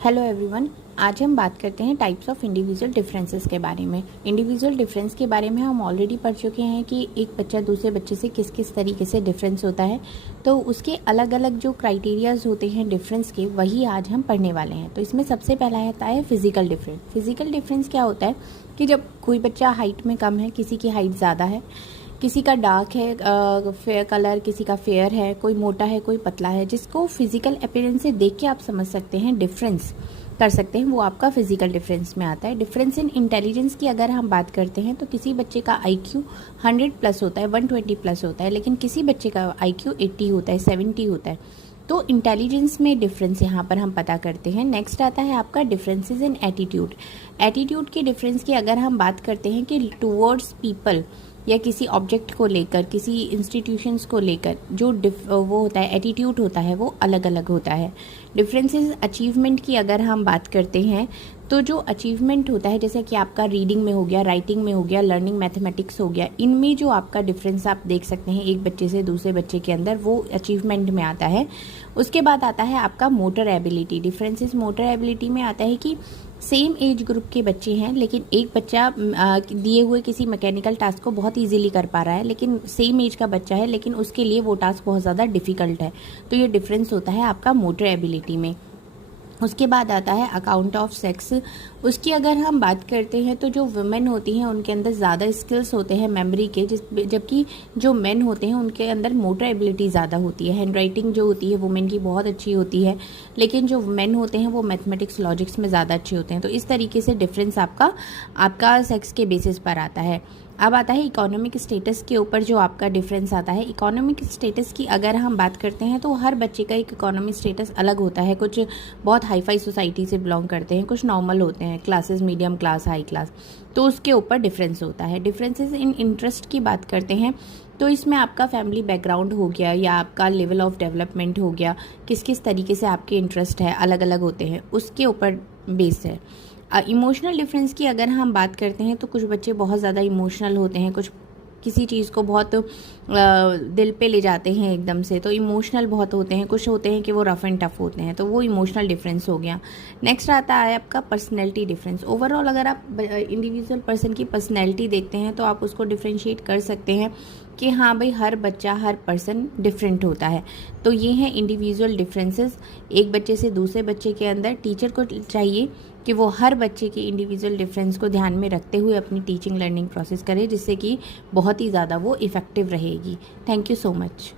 Hello everyone, आज हम बात करते हैं टाइप्स ऑफ इंडिविजुअल डिफरेंसेस के बारे में। इंडिविजुअल डिफरेंस के बारे में हम ऑलरेडी पढ़ चुके हैं कि एक बच्चा दूसरे बच्चे से किस किस तरीके से डिफरेंस होता है, तो उसके अलग अलग जो क्राइटेरियाज होते हैं डिफरेंस के, वही आज हम पढ़ने वाले हैं। तो इसमें सबसे पहला आता है फिजिकल डिफरेंस। फिजिकल डिफरेंस क्या होता है कि जब कोई बच्चा हाइट में कम है, किसी की हाइट ज़्यादा है, किसी का डार्क है फेयर कलर, किसी का फेयर है, कोई मोटा है कोई पतला है, जिसको फिजिकल अपीयरेंस से देख के आप समझ सकते हैं, डिफरेंस कर सकते हैं, वो आपका फिजिकल डिफरेंस में आता है। डिफरेंस इन इंटेलिजेंस की अगर हम बात करते हैं तो किसी बच्चे का IQ 100 प्लस होता है, 120 प्लस होता है, लेकिन किसी बच्चे का IQ 80 होता है, 70 होता है। तो इंटेलिजेंस में डिफरेंस यहाँ पर हम पता करते हैं। नेक्स्ट आता है आपका डिफरेंसेस इन एटीट्यूड। एटीट्यूड के डिफरेंस की अगर हम बात करते हैं कि टुवर्ड्स पीपल या किसी ऑब्जेक्ट को लेकर, किसी इंस्टीट्यूशंस को लेकर जो वो होता है, एटीट्यूड होता है, वो अलग अलग होता है। डिफरेंसेस अचीवमेंट की अगर हम बात करते हैं तो जो अचीवमेंट होता है, जैसे कि आपका रीडिंग में हो गया, राइटिंग में हो गया, लर्निंग मैथमेटिक्स हो गया, इनमें जो आपका डिफरेंस आप देख सकते हैं एक बच्चे से दूसरे बच्चे के अंदर, वो अचीवमेंट में आता है। उसके बाद आता है आपका motor ability. Differences motor ability में आता है कि सेम एज ग्रुप के बच्चे हैं, लेकिन एक बच्चा दिए हुए किसी मैकेनिकल टास्क को बहुत इजीली कर पा रहा है, लेकिन सेम एज का बच्चा है लेकिन उसके लिए वो टास्क बहुत ज़्यादा डिफ़िकल्ट है। तो ये डिफरेंस होता है आपका मोटर एबिलिटी में। उसके बाद आता है अकाउंट ऑफ सेक्स। उसकी अगर हम बात करते हैं तो जो वुमेन होती हैं उनके अंदर ज़्यादा स्किल्स होते हैं मेमोरी के, जबकि जो मेन होते हैं उनके अंदर मोटर एबिलिटी ज़्यादा होती है। हैंड राइटिंग जो होती है वुमेन की बहुत अच्छी होती है, लेकिन जो मेन होते हैं वो मैथमेटिक्स लॉजिक्स में ज़्यादा अच्छे होते हैं। तो इस तरीके से डिफरेंस आपका सेक्स के बेसिस पर आता है। अब आता है इकोनॉमिक स्टेटस के ऊपर जो आपका डिफरेंस आता है। इकोनॉमिक स्टेटस की अगर हम बात करते हैं तो हर बच्चे का एक इकोनॉमिक स्टेटस अलग होता है। कुछ बहुत हाई फाई सोसाइटी से बिलोंग करते हैं, कुछ नॉर्मल होते हैं, classes medium class, high class, तो उसके ऊपर डिफरेंस होता है। डिफरेंसेस इन इंटरेस्ट की बात करते हैं तो इसमें आपका फैमिली बैकग्राउंड हो गया या आपका लेवल ऑफ डेवलपमेंट हो गया, किस किस तरीके से आपके इंटरेस्ट है अलग अलग होते हैं, उसके ऊपर बेस है। इमोशनल डिफरेंस की अगर हम बात करते हैं तो कुछ बच्चे बहुत ज़्यादा इमोशनल होते हैं, कुछ किसी चीज़ को बहुत दिल पे ले जाते हैं एकदम से, तो इमोशनल बहुत होते हैं। कुछ होते हैं कि वो रफ एंड टफ होते हैं, तो वो इमोशनल डिफरेंस हो गया। नेक्स्ट आता है आपका पर्सनैलिटी डिफरेंस। ओवरऑल अगर आप इंडिविजुअल पर्सन की पर्सनैलिटी देखते हैं तो आप उसको डिफ्रेंशिएट कर सकते हैं कि हाँ भाई, हर बच्चा, हर पर्सन डिफरेंट होता है। तो ये हैं इंडिविजुअल डिफरेंसेस एक बच्चे से दूसरे बच्चे के अंदर। टीचर को चाहिए कि वो हर बच्चे के इंडिविजुअल डिफरेंस को ध्यान में रखते हुए अपनी टीचिंग लर्निंग प्रोसेस करे, जिससे कि बहुत ही ज़्यादा वो इफ़ेक्टिव रहेगी। Thank you so much.